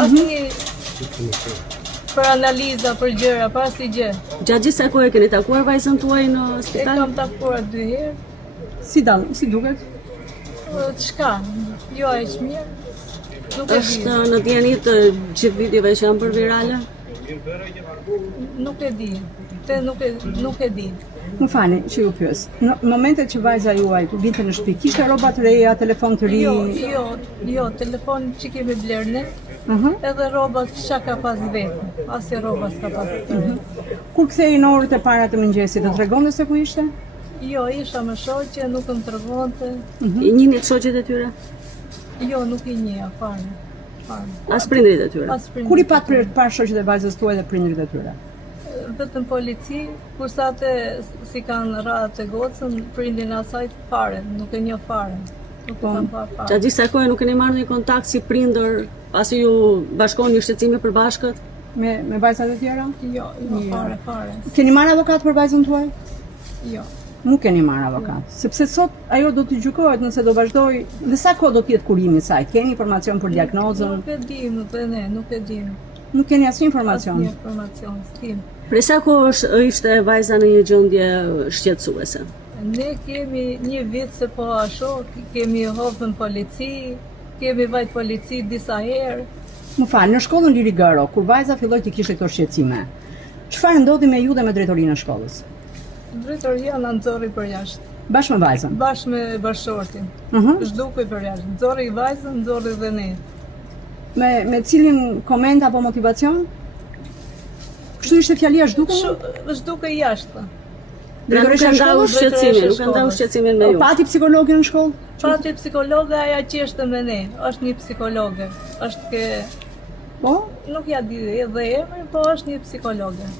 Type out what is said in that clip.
Asnjë për analiza, për gjëra, për asnjë gjë. Gjatë gjithë kësaj kohe keni takuar vajzën tuaj në E spital? kam takuar 2 herë. Si duket? Çka? Jo aq mirë. Nuk e di. Është në dieni të gjithë videove që janë bërë virale? Nuk e di. Te nuk e di. Më falni që ju pyes. Në momentet që vajza juaj të vinte në shtëpi, kishte rroba të reja, telefon të ri? Jo, telefon që kemi bler ne, edhe rroba çka ka pas vetëm. Asnjë rroba s'ka pas. Kur kthej në orët e para të mëngjesit, të tregonte se ku ishte? Jo, isha me shoqe, nuk më tregonte. I njihni të shoqet e tyre? Jo, nuk i njeh fare. As prindrit e tyre? As prindrit. Kur i pat për të parë shoqet e vajzës tuaj dhe prindrit e tyre? Vetëm polici, kurse atë si kanë rradhë të gocën, prindin asaj fare, nuk e njeh fare. Nuk e kanë parë fare. Gjatë gjithë kësaj kohe nuk keni marrë një kontakt si prindër, pasi ju bashkoni një shqetësimi për bashkët? Me vajzat e tjera? Jo, fare. Keni marrë avokat për vajzën tuaj? Jo. Nuk keni marrë avokat, sepse sot ajo do të gjykohet nëse do vazhdoj, dhe sa kohë do të jetë kurimi i saj? Keni informacion për diagnozën? Nuk e dim, nuk e dim. Nuk keni asnjë informacion? Asnjë informacion, s'kim. Prej sa kohë ishte vajza në një gjendje shqetësuese? Ne kemi 1 vit se po ashtu, kemi hopën polici, kemi vajt polici disa herë. Më falë, në shkollën Liri Garo, kur vajza filloi të kishte këto shqetësime, çfarë ndodhi me ju dhe me drejtorinë e shkollës? Drejtoria na nxorri për jashtë. Bashkë me vajzën? Bashkë me bashortin. Zhdukej për jashtë. Nxorri vajzën, nxorri dhe ne. Me cilin koment apo motivacion? Kështu ishte fjalia zhdukej? Zhdukej jashtë. Pra nuk e ndau shqetësimin me ju. Pati psikologin në shkollë? Pati psikologe, aja që është me ne. Është një psikologe. Është ke... Po? Nuk ja di edhe emrin, po është një psikologe.